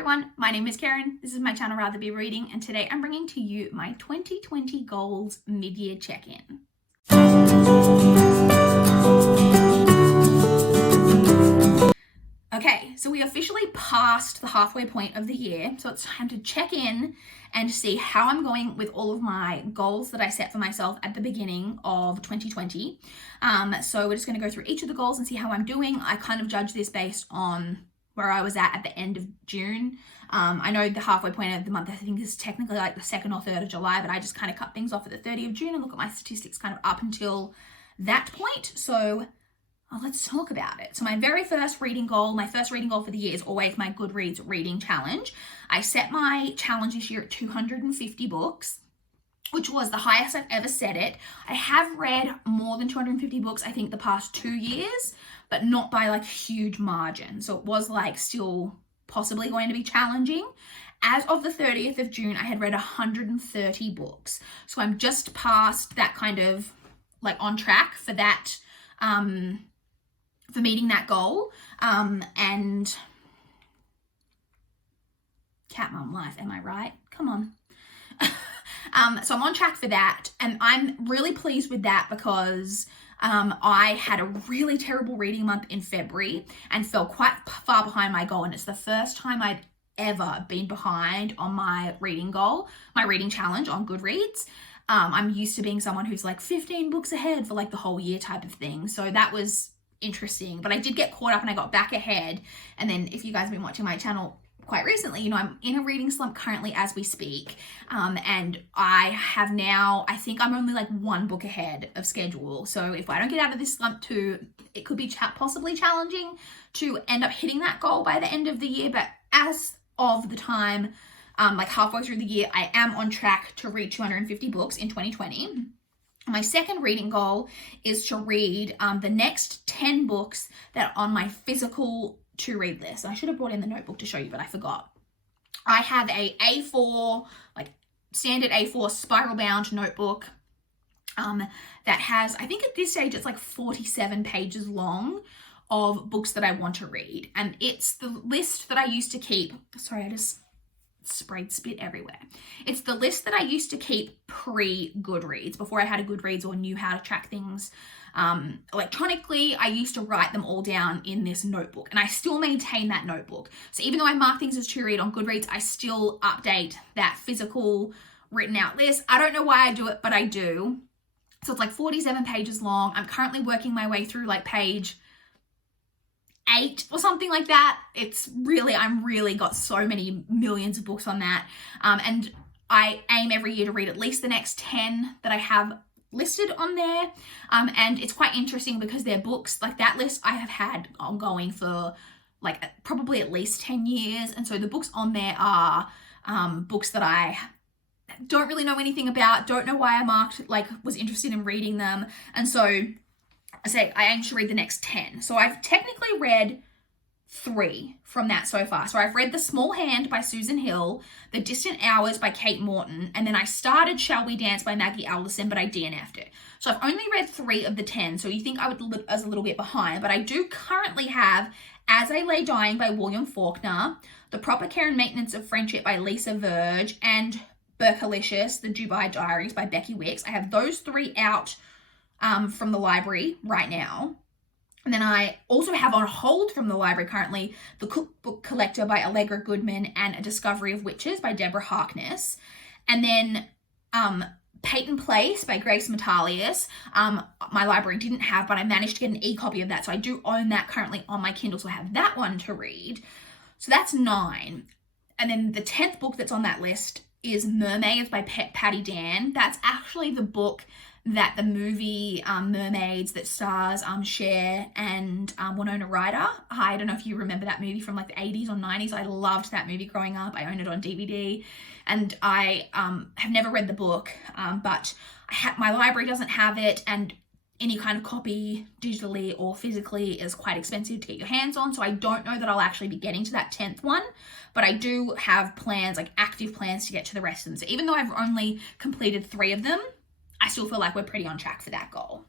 everyone, my name is Karen, this is my channel Rather Be Reading, and today I'm bringing to you my 2020 goals mid-year check-in. Okay, so we officially passed the halfway point of the year, so it's time to check in and see how I'm going with all of my goals that I set for myself at the beginning of 2020. So we're just going to go through each of the goals and see how I'm doing. I kind of judge this based on where I was at the end of June. I know the halfway point of the month, I think, is technically like the 2nd or 3rd of July, but I just kind of cut things off at the 30th of June and look at my statistics kind of up until that point. So let's talk about it. So my very first reading goal, my first reading goal for the year is always my Goodreads reading challenge. I set my challenge this year at 250 books, which was the highest I've ever set it. I have read more than 250 books, I think, the past 2 years, but not by like huge margin. So it was like still possibly going to be challenging. As of the 30th of June, I had read 130 books. So I'm just past that kind of like on track for that, for meeting that goal. And cat mum life, am I right? Come on. So I'm on track for that, and I'm really pleased with that because I had a really terrible reading month in February and fell quite far behind my goal, and it's the first time I'd ever been behind on my reading goal, my reading challenge on Goodreads. I'm used to being someone who's like 15 books ahead for like the whole year type of thing, so that was interesting, but I did get caught up and I got back ahead. And then if you guys have been watching my channel quite recently, you know, I'm in a reading slump currently as we speak, and I have now, I think I'm only like 1 book ahead of schedule. So if I don't get out of this slump too, it could be possibly challenging to end up hitting that goal by the end of the year. But as of the time, like halfway through the year, I am on track to read 250 books in 2020. My second reading goal is to read the next 10 books that are on my physical to read list. I should have brought in the notebook to show you, but I forgot. I have a A4, like standard A4 spiral bound notebook that has, I think at this stage, it's like 47 pages long of books that I want to read. And it's the list that I used to keep. Sorry, I just sprayed spit everywhere. It's the list that I used to keep pre-Goodreads, before I had a Goodreads or knew how to track things electronically. I used to write them all down in this notebook, and I still maintain that notebook. So even though I mark things as to read on Goodreads, I still update that physical written out list. I don't know why I do it, but I do. So it's like 47 pages long. I'm currently working my way through like page 8 or something like that. I'm really got so many millions of books on that. And I aim every year to read at least the next 10 that I have listed on there. And it's quite interesting because they're books, like that list I have had ongoing for like probably at least 10 years. And so the books on there are books that I don't really know anything about, don't know why I marked, like was interested in reading them. And so I aim to read the next 10. So I've technically read 3 from that so far. So I've read The Small Hand by Susan Hill, The Distant Hours by Kate Morton, and then I started Shall We Dance by Maggie Alderson, but I DNF'd it. So I've only read 3 of the 10, so you think I would look as a little bit behind, but I do currently have As I Lay Dying by William Faulkner, The Proper Care and Maintenance of Friendship by Lisa Verge, and Burkalicious, The Dubai Diaries by Becky Wicks. I have those 3 out from the library right now. And then I also have on hold from the library currently The Cookbook Collector by Allegra Goodman and A Discovery of Witches by Deborah Harkness. And then Peyton Place by Grace Metalius. My library didn't have, but I managed to get an e-copy of that. So I do own that currently on my Kindle. So I have that one to read. So that's 9. And then the 10th book that's on that list is Mermaids by Patty Dan. That's actually the book that the movie Mermaids that stars Cher and Winona Ryder. I don't know if you remember that movie from like the 80s or 90s. I loved that movie growing up. I own it on DVD, and I have never read the book, but my library doesn't have it, and any kind of copy digitally or physically is quite expensive to get your hands on. So I don't know that I'll actually be getting to that 10th one, but I do have plans, like active plans, to get to the rest of them. So even though I've only completed 3 of them, I still feel like we're pretty on track for that goal.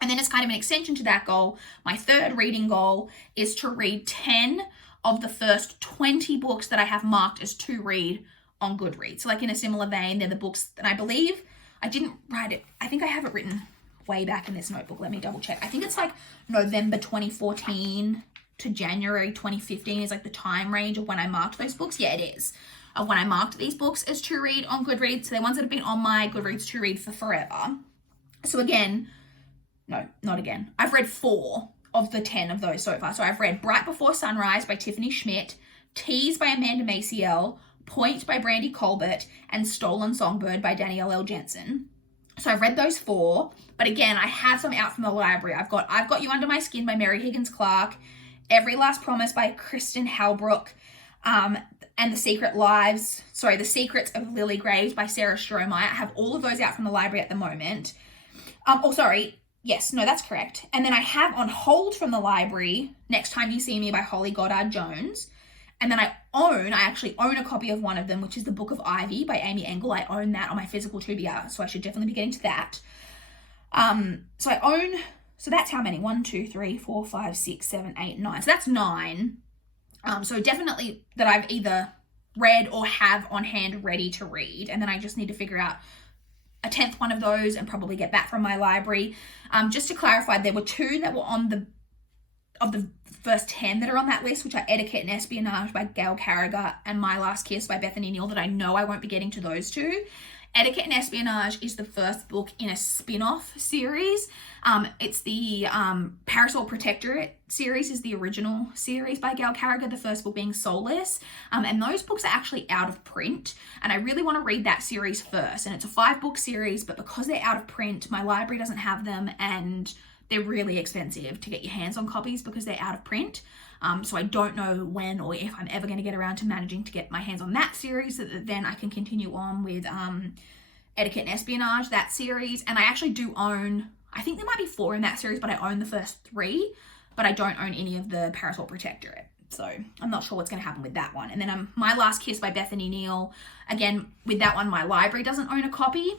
And then as kind of an extension to that goal, my third reading goal is to read 10 of the first 20 books that I have marked as to read on Goodreads. So like in a similar vein, they're the books that I believe, I didn't write it, I think I have it written way back in this notebook. Let me double check. I think it's like November 2014 to January 2015 is like the time range of when I marked those books. Yeah, it is. Of when I marked these books as to read on Goodreads. So they're ones that have been on my Goodreads to read for forever. So again, no, not again. I've read 4 of the 10 of those so far. So I've read Bright Before Sunrise by Tiffany Schmidt, Tease by Amanda Maciel, Point by Brandy Colbert, and Stolen Songbird by Danielle L. Jensen. So I've read those 4, but again, I have some out from the library. I've got You Under My Skin by Mary Higgins Clark, Every Last Promise by Kristen Halbrook, and The Secrets of Lily Graves by Sarah Strohmeyer. I have all of those out from the library at the moment. Yes, no, that's correct. And then I have on hold from the library Next Time You See Me by Holly Goddard Jones. And then I actually own a copy of one of them, which is The Book of Ivy by Amy Engel. I own that on my physical TBR, so I should definitely be getting to that. So that's how many? 1, 2, 3, 4, 5, 6, 7, 8, 9. So that's 9. So definitely that I've either read or have on hand ready to read. And then I just need to figure out a 10th one of those and probably get that from my library. Just to clarify, there were 2 that were on the first 10 that are on that list, which are Etiquette and Espionage by Gail Carriger and My Last Kiss by Bethany Neal, that I know I won't be getting to those 2. Etiquette and Espionage is the first book in a spin-off series. It's the Parasol Protectorate series is the original series by Gail Carriger, the first book being Soulless. And those books are actually out of print. And I really want to read that series first. And it's a 5-book series, but because they're out of print, my library doesn't have them, and they're really expensive to get your hands on copies because they're out of print. So I don't know when or if I'm ever going to get around to managing to get my hands on that series, so that then I can continue on with Etiquette and Espionage, that series. And I actually do own, I think there might be 4 in that series, but I own the first 3, but I don't own any of the Parasol Protectorate. So I'm not sure what's going to happen with that one. And then My Last Kiss by Bethany Neal. Again, with that one, my library doesn't own a copy.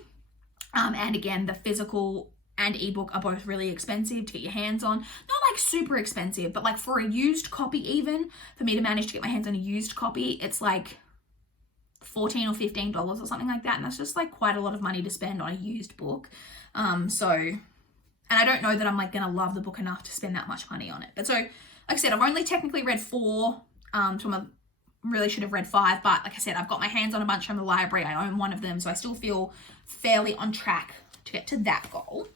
And again, the physical and ebook are both really expensive to get your hands on. Not like super expensive, but like for a used copy, even for me to manage to get my hands on a used copy, it's like $14 or $15 or something like that. And that's just like quite a lot of money to spend on a used book. And I don't know that I'm like going to love the book enough to spend that much money on it. But so, like I said, I've only technically read 4, really should have read 5, but like I said, I've got my hands on a bunch from the library. I own one of them, so I still feel fairly on track to get to that goal.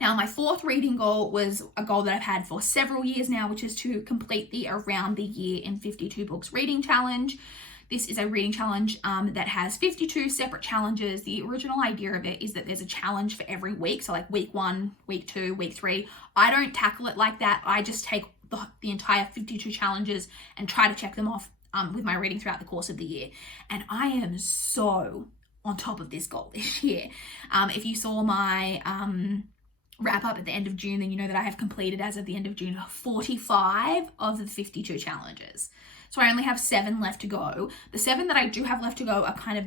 Now, my 4th reading goal was a goal that I've had for several years now, which is to complete the Around the Year in 52 Books reading challenge. This is a reading challenge that has 52 separate challenges. The original idea of it is that there's a challenge for every week. So like week 1, week 2, week 3. I don't tackle it like that. I just take the entire 52 challenges and try to check them off with my reading throughout the course of the year. And I am so on top of this goal this year. If you saw my wrap up at the end of June, then you know that I have completed, as of the end of June, 45 of the 52 challenges. So I only have 7 left to go. The 7 that I do have left to go are kind of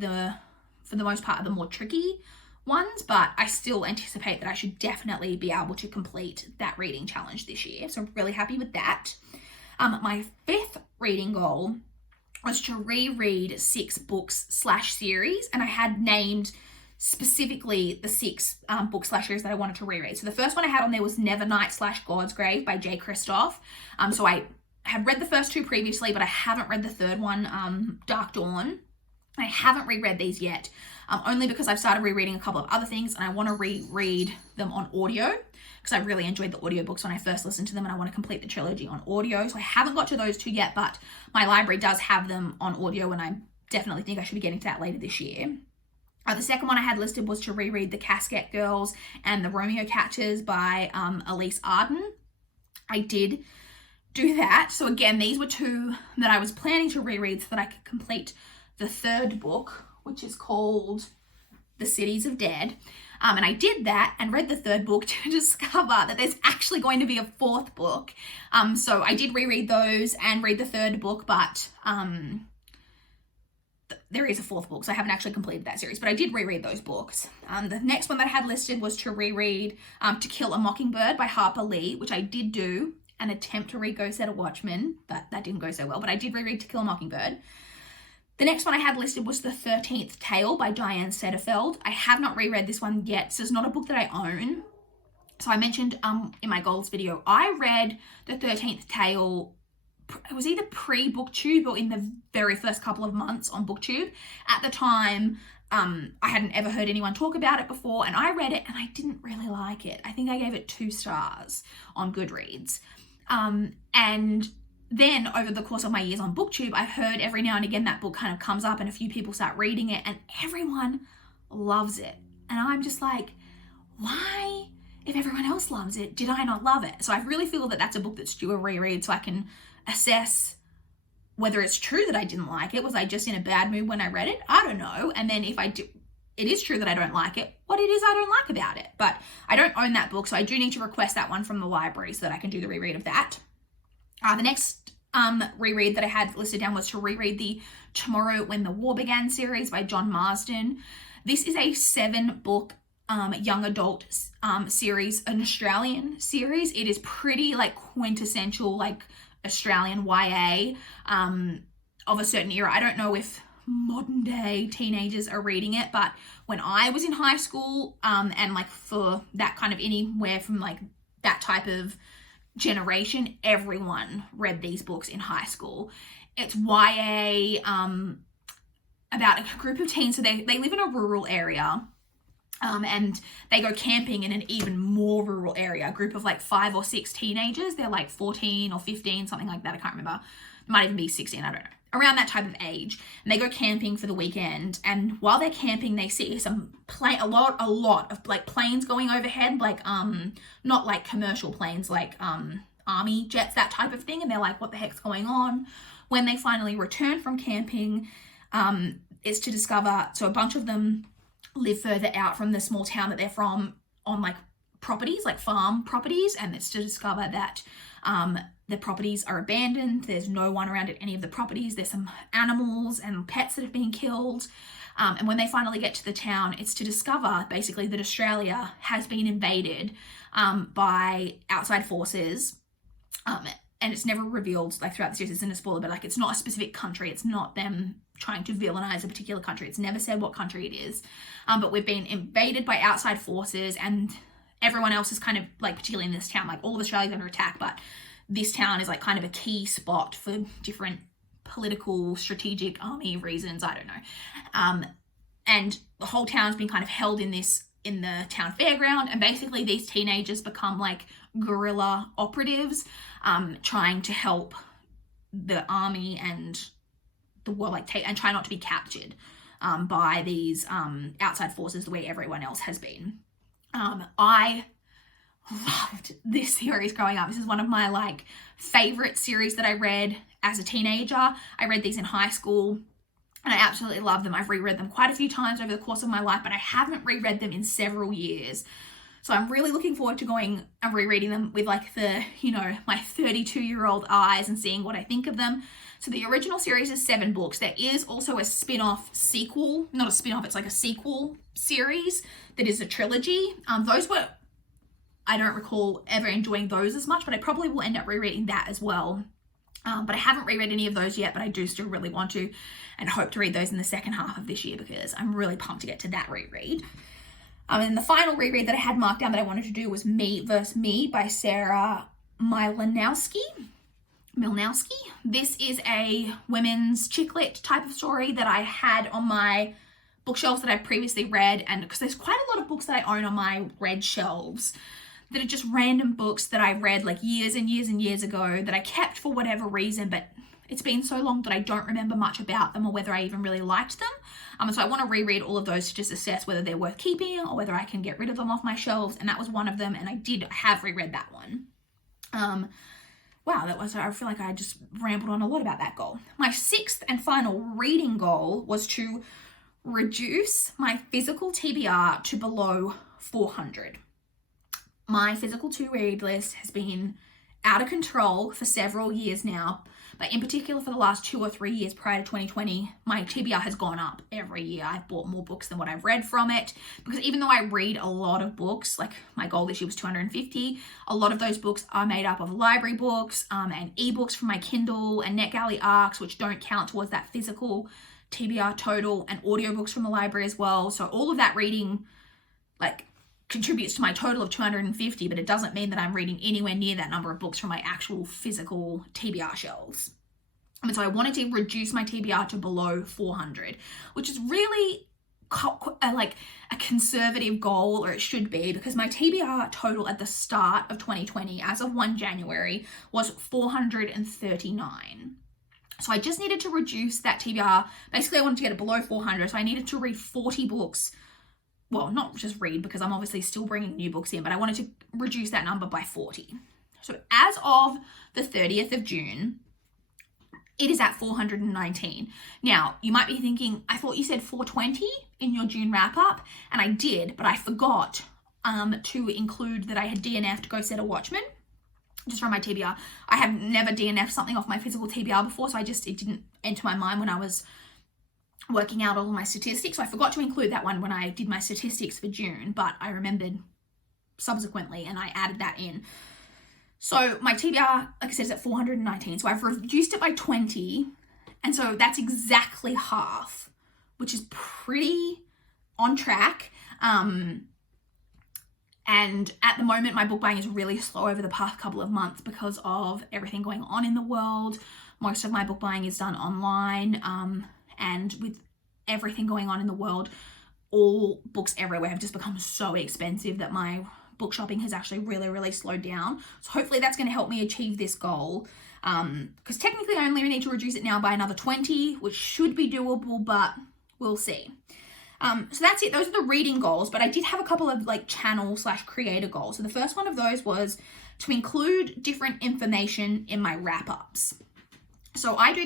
for the most part, the more tricky ones, but I still anticipate that I should definitely be able to complete that reading challenge this year. So I'm really happy with that. My 5th reading goal was to reread 6 books/series, and I had named specifically the 6 book/series that I wanted to reread. So the first one I had on there was Nevernight/God's Grave by Jay Kristoff. So I have read the first 2 previously, but I haven't read the 3rd one, Dark Dawn. I haven't reread these yet, only because I've started rereading a couple of other things, and I want to reread them on audio because I really enjoyed the audiobooks when I first listened to them, and I want to complete the trilogy on audio. So I haven't got to those 2 yet, but my library does have them on audio, and I definitely think I should be getting to that later this year. The second one I had listed was to reread The Casket Girls and The Romeo Catchers by Elise Arden. I did do that. So again, these were 2 that I was planning to reread so that I could complete the 3rd book, which is called The Cities of Dead. And I did that and read the 3rd book to discover that there's actually going to be a 4th book. So I did reread those and read the 3rd book, but there is a 4th book, so I haven't actually completed that series, but I did reread those books. The next one that I had listed was to reread To Kill a Mockingbird by Harper Lee, which I did do, an attempt to read Go Set a Watchman, but that didn't go so well, but I did reread To Kill a Mockingbird. The next one I had listed was The 13th Tale by Diane Setterfeld. I have not reread this one yet, so it's not a book that I own. So I mentioned in my goals video, I read The 13th Tale, it was either pre-BookTube or in the very first couple of months on BookTube. At the time, I hadn't ever heard anyone talk about it before, and I read it and I didn't really like it. I think I gave it 2 stars on Goodreads. And then over the course of my years on BookTube, I've heard every now and again that book kind of comes up and a few people start reading it and everyone loves it. And I'm just like, why, if everyone else loves it, did I not love it? So I really feel that that's a book that's due a reread so I can assess whether it's true that I didn't like it. Was I just in a bad mood when I read it? I don't know. And then if it is true that I don't like it, what it is I don't like about it. But I don't own that book, so I do need to request that one from the library so that I can do the reread of that. The next reread that I had listed down was to reread the Tomorrow When the War Began series by John Marsden. This is a 7-book young adult series, an Australian series. It is pretty like quintessential like Australian YA of a certain era. I don't know if modern day teenagers are reading it, but when I was in high school and like for that kind of anywhere from like that type of generation, everyone read these books in high school. It's YA about a group of teens. So they live in a rural area and they go camping in an even more rural area. A group of like 5 or 6 teenagers. They're like 14 or 15, something like that. I can't remember. It might even be 16. I don't know. Around that type of age. And they go camping for the weekend. And while they're camping, they see a lot of like planes going overhead, like not like commercial planes, like army jets, that type of thing. And they're like, what the heck's going on? When they finally return from camping, it's to discover, so a bunch of them live further out from the small town that they're from on like properties, like farm properties. And it's to discover that the properties are abandoned. There's no one around at any of the properties. There's some animals and pets that have been killed. And when they finally get to the town, it's to discover basically that Australia has been invaded by outside forces. And it's never revealed, like throughout the series, it's in a spoiler, but like it's not a specific country. It's not them trying to villainize a particular country. It's never said what country it is. But we've been invaded by outside forces and everyone else is kind of like, particularly in this town, like all of Australia's under attack, but this town is like kind of a key spot for different political, strategic, army reasons. I don't know. And the whole town's been kind of held in the town fairground. And basically these teenagers become like guerrilla operatives, trying to help the army and the war, like and try not to be captured by these outside forces the way everyone else has been. I loved this series growing up. This is one of my like favorite series that I read as a teenager. I read these in high school and I absolutely love them. I've reread them quite a few times over the course of my life, but I haven't reread them in several years. So I'm really looking forward to going and rereading them with like the, my 32-year-old eyes and seeing what I think of them. So the original series is 7 books. There is also a spin-off sequel, not a spin-off, it's like a sequel series that is a trilogy. I don't recall ever enjoying those as much, but I probably will end up rereading that as well. But I haven't reread any of those yet, but I do still really want to and hope to read those in the second half of this year because I'm really pumped to get to that reread. And the final reread that I had marked down that I wanted to do was Me vs. Me by Sarah Mylenowski Milnowski. This is a women's chick lit type of story that I had on my bookshelves that I've previously read, and because there's quite a lot of books that I own on my read shelves that are just random books that I read like years and years and years ago that I kept for whatever reason, but it's been so long that I don't remember much about them or whether I even really liked them. So I want to reread all of those to just assess whether they're worth keeping or whether I can get rid of them off my shelves, and that was one of them, and I did have reread that one. I feel like I just rambled on a lot about that goal. My 6th and final reading goal was to reduce my physical TBR to below 400. My physical to read list has been out of control for several years now, Like in particular for the last 2 or 3 years prior to 2020, my TBR has gone up every year. I've bought more books than what I've read from it, because even though I read a lot of books, like my goal this year was 250, a lot of those books are made up of library books and ebooks from my Kindle and NetGalley ARCs, which don't count towards that physical TBR total, and audiobooks from the library as well. So all of that reading like contributes to my total of 250, but it doesn't mean that I'm reading anywhere near that number of books from my actual physical TBR shelves. And so I wanted to reduce my TBR to below 400, which is really like a conservative goal, or it should be, because my TBR total at the start of 2020, as of 1 January, was 439. So I just needed to reduce that TBR. Basically, I wanted to get it below 400, so I needed to read 40 books. Well, not just read, because I'm obviously still bringing new books in, but I wanted to reduce that number by 40. So as of the 30th of June, it is at 419. Now, you might be thinking, I thought you said 420 in your June wrap up, and I did, but I forgot to include that I had DNF'd Go Set a Watchman, just from my TBR. I have never DNF'd something off my physical TBR before, so it didn't enter my mind when I was working out all of my statistics. So I forgot to include that one when I did my statistics for June, but I remembered subsequently and I added that in. So my TBR, like I said, is at 419. So I've reduced it by 20. And so that's exactly half, which is pretty on track. And at the moment, my book buying is really slow over the past couple of months because of everything going on in the world. Most of my book buying is done online. And with everything going on in the world, all books everywhere have just become so expensive that my book shopping has actually really, really slowed down. So hopefully that's going to help me achieve this goal. Because technically I only need to reduce it now by another 20, which should be doable, but we'll see. So that's it. Those are the reading goals, but I did have a couple of like channel/creator goals. So the first one of those was to include different information in my wrap-ups. So I do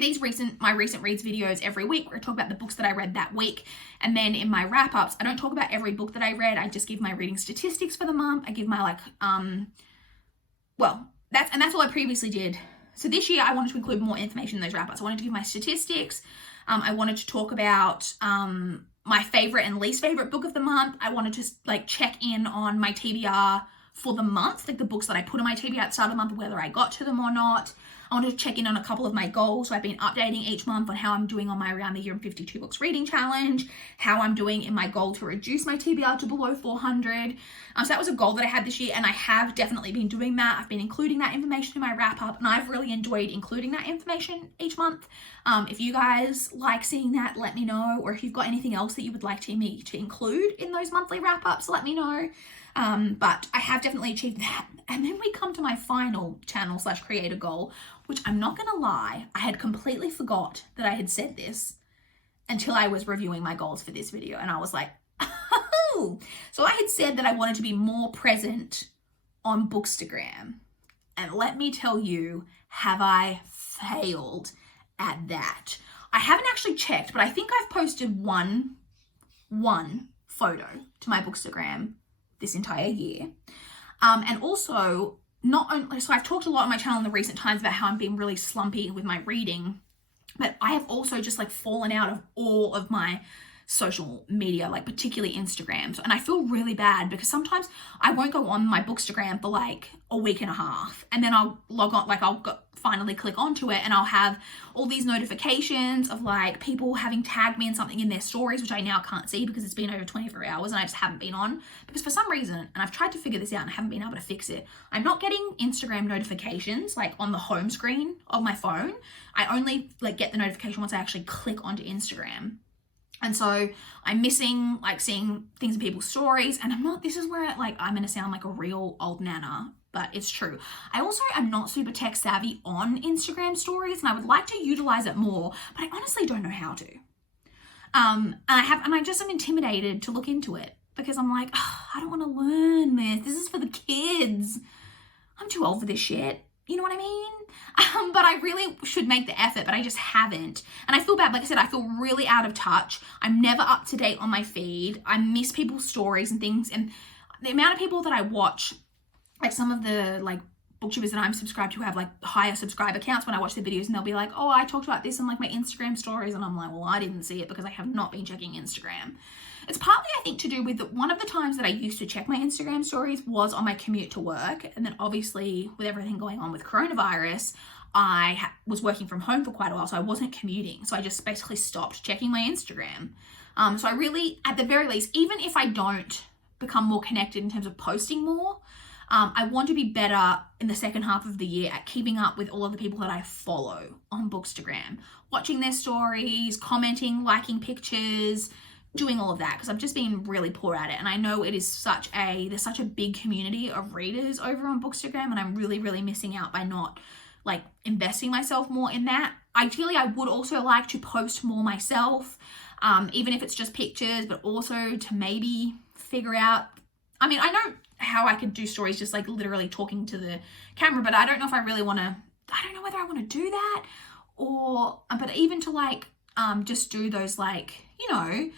my recent reads videos every week where I talk about the books that I read that week. And then in my wrap-ups, I don't talk about every book that I read. I just give my reading statistics for the month. I give my that's all I previously did. So this year I wanted to include more information in those wrap-ups. I wanted to give my statistics. I wanted to talk about my favorite and least favorite book of the month. I wanted to like check in on my TBR for the month, like the books that I put on my TBR at the start of the month, whether I got to them or not. I wanted to check in on a couple of my goals. So I've been updating each month on how I'm doing on my Around the Year in 52 Books reading challenge, how I'm doing in my goal to reduce my TBR to below 400. So that was a goal that I had this year, and I have definitely been doing that. I've been including that information in my wrap up, and I've really enjoyed including that information each month. If you guys like seeing that, let me know. Or if you've got anything else that you would like me to include in those monthly wrap ups, let me know. But I have definitely achieved that. And then we come to my final channel/creator goal, which I'm not going to lie, I had completely forgot that I had said this until I was reviewing my goals for this video. And I was like, oh, so I had said that I wanted to be more present on Bookstagram. And let me tell you, have I failed at that? I haven't actually checked, but I think I've posted one photo to my Bookstagram this entire year. And also, not only, so I've talked a lot on my channel in the recent times about how I'm being really slumpy with my reading, but I have also just like fallen out of all of my social media, like particularly Instagram. And I feel really bad because sometimes I won't go on my Bookstagram for like a week and a half, and then I'll log on, like finally click onto it, and I'll have all these notifications of like people having tagged me in something in their stories, which I now can't see because it's been over 24 hours and I just haven't been on, because for some reason, and I've tried to figure this out and I haven't been able to fix it, I'm not getting Instagram notifications like on the home screen of my phone. I only like get the notification once I actually click onto Instagram. And so I'm missing like seeing things in people's stories, and this is where like I'm gonna sound like a real old nana, but it's true. I also am not super tech savvy on Instagram stories, and I would like to utilize it more, but I honestly don't know how to. And I just am intimidated to look into it because I'm like, oh, I don't want to learn this. This is for the kids. I'm too old for this shit. You know what I mean? But I really should make the effort, but I just haven't. And I feel bad. Like I said, I feel really out of touch. I'm never up to date on my feed. I miss people's stories and things. And the amount of people that I watch, like some of the like booktubers that I'm subscribed to have like higher subscriber counts when I watch their videos, and they'll be like, oh, I talked about this on like my Instagram stories, and I'm like, well, I didn't see it because I have not been checking Instagram. It's partly, I think, to do with one of the times that I used to check my Instagram stories was on my commute to work, and then obviously with everything going on with coronavirus, I was working from home for quite a while, so I wasn't commuting, so I just basically stopped checking my Instagram. So I really, at the very least, even if I don't become more connected in terms of posting more, I want to be better in the second half of the year at keeping up with all of the people that I follow on Bookstagram, watching their stories, commenting, liking pictures, doing all of that, because I've just been really poor at it. And I know it is there's such a big community of readers over on Bookstagram, and I'm really, really missing out by not like investing myself more in that. Ideally, I would also like to post more myself, even if it's just pictures, but also to maybe figure out, I mean, I know how I could do stories just like literally talking to the camera, but I don't know if I really want to, I don't know whether I want to do that, or, but even to like, just do those like, you know,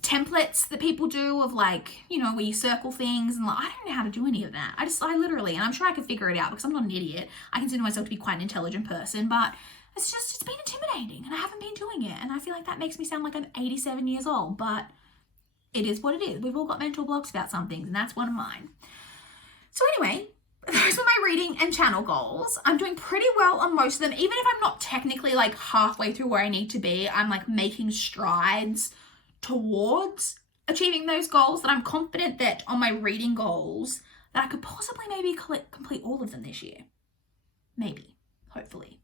templates that people do of like, you know, where you circle things, and like, I don't know how to do any of that. I literally, and I'm sure I could figure it out because I'm not an idiot. I consider myself to be quite an intelligent person, but it's been intimidating, and I haven't been doing it. And I feel like that makes me sound like I'm 87 years old, but it is what it is. We've all got mental blocks about some things, and that's one of mine. So anyway, those are my reading and channel goals. I'm doing pretty well on most of them. Even if I'm not technically like halfway through where I need to be, I'm like making strides towards achieving those goals, that I'm confident that on my reading goals that I could possibly maybe complete all of them this year. Maybe, hopefully.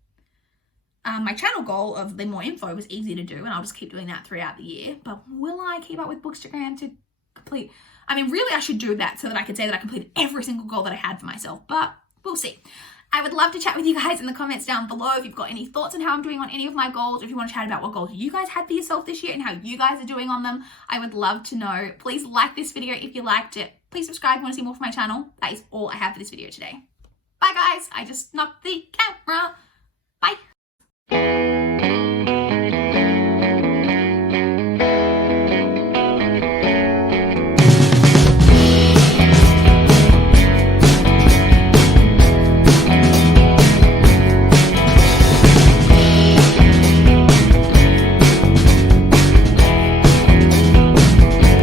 My channel goal of the more info was easy to do, and I'll just keep doing that throughout the year. But will I keep up with Bookstagram to complete? I mean, really, I should do that so that I could say that I completed every single goal that I had for myself, but we'll see. I would love to chat with you guys in the comments down below if you've got any thoughts on how I'm doing on any of my goals, or if you want to chat about what goals you guys had for yourself this year and how you guys are doing on them. I would love to know. Please like this video if you liked it. Please subscribe if you want to see more from my channel. That is all I have for this video today. Bye guys, I just knocked the camera. Bye.